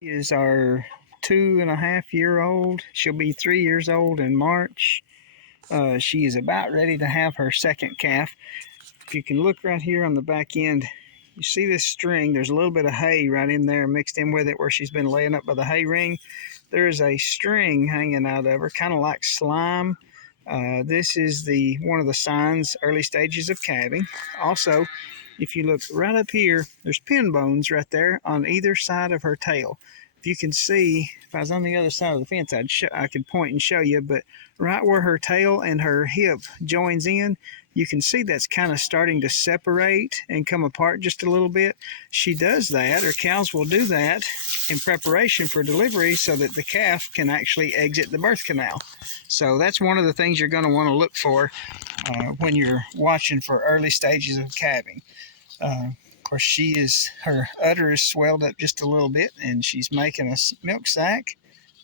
Is our 2.5-year-old. She'll be 3 years old in March. She is about ready to have her second calf. If you can look right here on the back end, you see this string. There's a little bit of hay right in there mixed in with it where she's been laying up by the hay ring. There's a string hanging out of her, kind of like slime. This is one of the signs, early stages of calving. Also, if you look right up here, there's pin bones right there on either side of her tail. If you can see, if I was on the other side of the fence, I could point and show you, but right where her tail and her hip joins in, you can see that's kind of starting to separate and come apart just a little bit. She does that, or cows will do that in preparation for delivery so that the calf can actually exit the birth canal. So that's one of the things you're going to want to look for when you're watching for early stages of calving. Of course, her udder is swelled up just a little bit, and she's making a milk sac.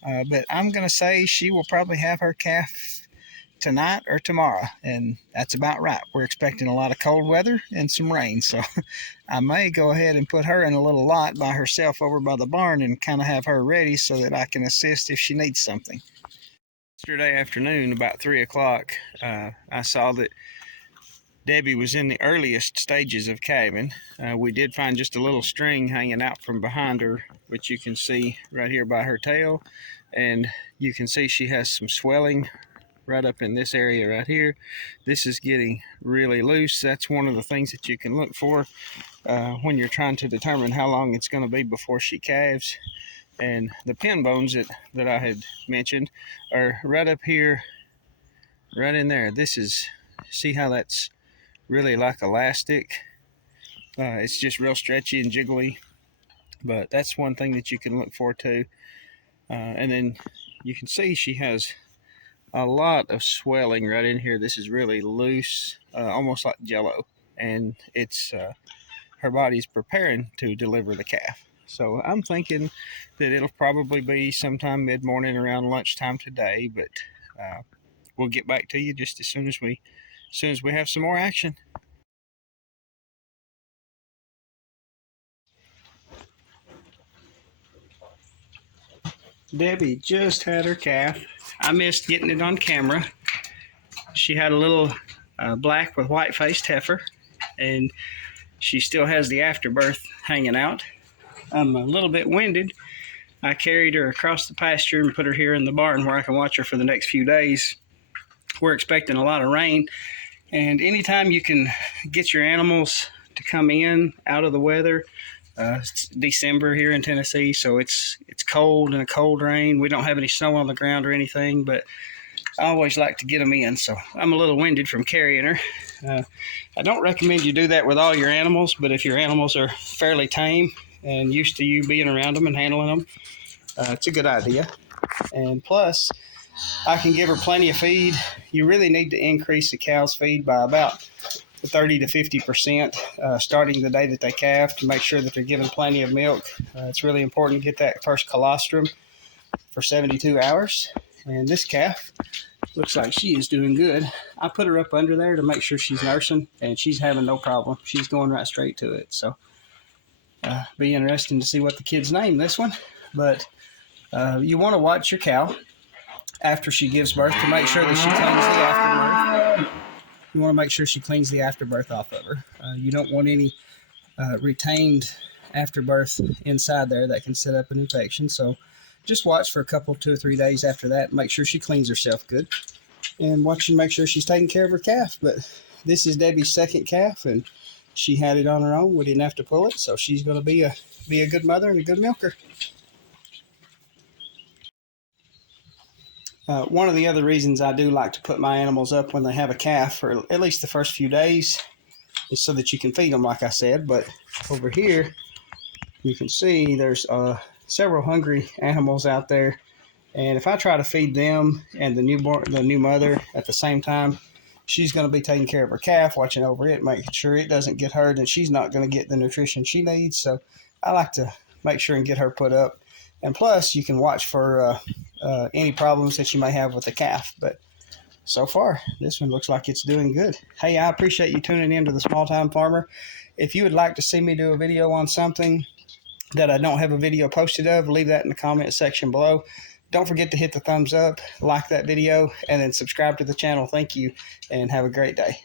But I'm going to say she will probably have her calf tonight or tomorrow, and that's about right. We're expecting a lot of cold weather and some rain, so I may go ahead and put her in a little lot by herself over by the barn and kind of have her ready so that I can assist if she needs something. Yesterday afternoon, about 3 o'clock, I saw that Debbie was in the earliest stages of calving. We did find just a little string hanging out from behind her, which you can see right here by her tail. And you can see she has some swelling right up in this area right here. This is getting really loose. That's one of the things that you can look for when you're trying to determine how long it's going to be before she calves. And the pin bones that I had mentioned are right up here, right in there. See how that's really like elastic. It's just real stretchy and jiggly, but that's one thing that you can look for too. And then you can see she has a lot of swelling right in here. This is really loose, almost like jello, and it's her body's preparing to deliver the calf. So I'm thinking that it'll probably be sometime mid-morning around lunchtime today, but we'll get back to you just as soon as we have some more action. Debbie just had her calf. I missed getting it on camera. She had a little black with white faced heifer, and she still has the afterbirth hanging out. I'm a little bit winded. I carried her across the pasture and put her here in the barn where I can watch her for the next few days. We're expecting a lot of rain, and anytime you can get your animals to come in out of the weather. It's December here in Tennessee, so it's cold and a cold rain. We don't have any snow on the ground or anything, but I always like to get them in, so I'm a little winded from carrying her. I don't recommend you do that with all your animals, but if your animals are fairly tame and used to you being around them and handling them, it's a good idea. And plus, I can give her plenty of feed. You really need to increase the cow's feed by about 30 to 50% starting the day that they calve to make sure that they're giving plenty of milk. It's really important to get that first colostrum for 72 hours. And this calf looks like she is doing good. I put her up under there to make sure she's nursing, and she's having no problem. She's going right straight to it. So be interesting to see what the kids name this one. But you want to watch your cow after she gives birth to make sure that she cleans the afterbirth. You want to make sure she cleans the afterbirth off of her. You don't want any retained afterbirth inside there that can set up an infection. So just watch for a couple, 2 or 3 days after that and make sure she cleans herself good. And watch and make sure she's taking care of her calf. But this is Debbie's second calf, and she had it on her own. We didn't have to pull it, so she's going to be a good mother and a good milker. One of the other reasons I do like to put my animals up when they have a calf for at least the first few days is so that you can feed them, like I said. But over here, you can see there's several hungry animals out there. And if I try to feed them and the new mother at the same time, she's going to be taking care of her calf, watching over it, making sure it doesn't get hurt, and she's not going to get the nutrition she needs. So I like to make sure and get her put up. And plus, you can watch for any problems that you may have with the calf. But so far, this one looks like it's doing good. Hey, I appreciate you tuning in to The Small Time Farmer. If you would like to see me do a video on something, that I don't have a video posted of, leave that in the comment section below. Don't forget to hit the thumbs up, like that video, and then subscribe to the channel. Thank you, and have a great day.